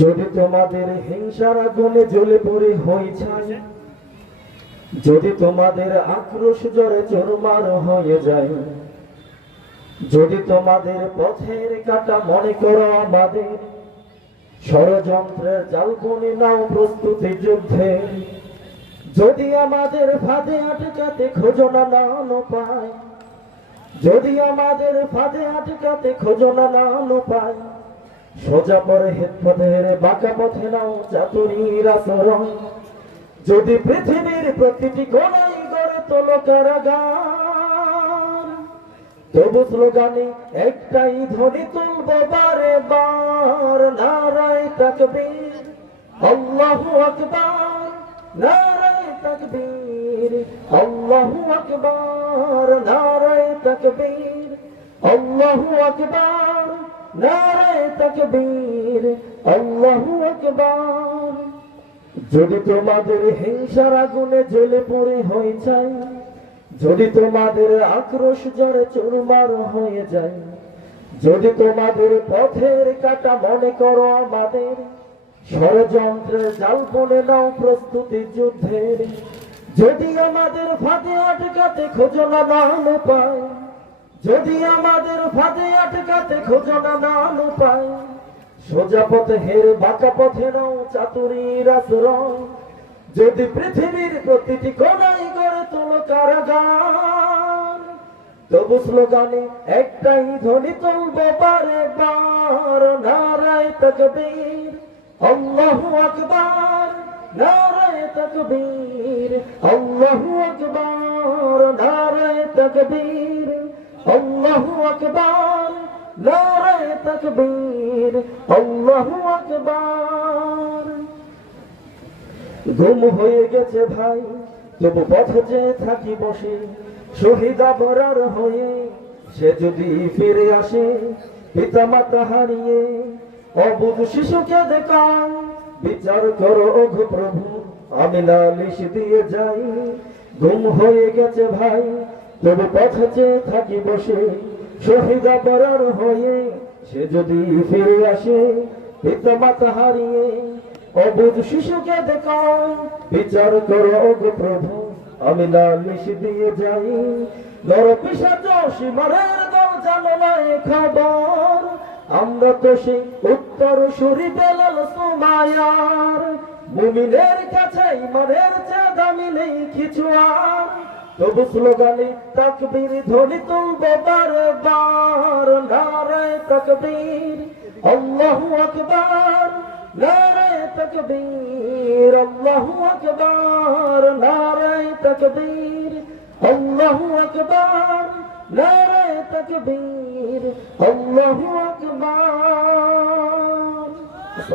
যদি তোমাদের হিংসার আগুনে জ্বলে পড়ে হই ছাই যদি তোমাদের আক্রোশ জ্বরে চোরমার হয়ে যায়, যদি তোমাদের পথের কাটা মনে করো আমাদের, ষড়যন্ত্রের জাল বুনে নাও প্রস্তুতি যুদ্ধে, যদি আমাদের ফাঁদে আটকাতে খোঁজনা না পায়, যদি আমাদের ফাঁদে আটকাতে খোঁজনা না পায় সোজা পরে হেদ পথের বাঁকা পথে নাও চাতুরীর আচরণ যদি পৃথিবীর প্রতিটি কোনায় গড়ে তোলো কারাগার, তবু স্লোগানে একটাই ধ্বনি তুলব বারে বার, নারায় তাকবীর, আল্লাহু আকবার, নারায় তাকবীর, আল্লাহু আকবার, নারায় তাকবীর, আল্লাহু আকবার। যদি তোমাদের হিংসার আগুনে জ্বলে পড়ে হয়ে যায়, যদি তোমাদের আক্রোশ জড়ে চুরমার হয়ে যায়, যদি তোমাদের পথের কাটা মনে করো আমাদের, ষড়যন্ত্রের জাল বনে নাও প্রস্তুতি যুদ্ধের। যদি আমাদের ফাঁদে আটকাতে খোঁজনা না পায়। যদি আমাদের ফাঁদে আটকাতে খোঁজনা না পায়, সোজা পথে হের বাঁকা পথে নাও চাতুরীর আশ্রয় যদি পৃথিবীর প্রতিটি কোনায় গড়ে তোলো কারাগার, তবু স্লোগানে একটাই ধ্বনি তুলবো বারে বার, নারায় তকবীর, আল্লাহু আকবার, নারায় তকবীর, আল্লাহু আকবার, নারায় তকবীর। আল্লাহু আকবার নারায় তকবীর, আল্লাহু আকবার। গুম হয়ে গেছে ভাই, তবু পথে যে থাকি বসে, শহীদা বরার হয়ে, সে যদি ফিরে আসে পিতা মাতা হারিয়ে, অবুধ শিশুকে দেখান বিচার করো ওঘ প্রভু, আমি নালিশ দিয়ে যাই। ঘুম হয়ে গেছে ভাই তবু পথে যে থাকি বসে শহীদা বরার হয়ে সে যদি ফিরে আসে, পিতা মাতা হারিয়ে অবুধ শিশুকে দেখাও বিচার করো প্রভু, আমি নালিশ দিয়ে যাই। নর পিসাচ সীমারের দল জানো না এ খবর, আমরা তো সেই উত্তর সুরি বেলাল সুমায়ার। মুমিনের কাছে ইমানের চেয়ে দামি নেই কিছু আর। তবু স্লোগানে তাকবীর ধ্বনি তুলবে বারে বার নারায় তাকবীর, আল্লাহু আকবার। নারায় তকবীর, আল্লাহু আকবার। নারায় তকবীর, আল্লাহু আকবার। নারায় তকবীর, আল্লাহু আকবার।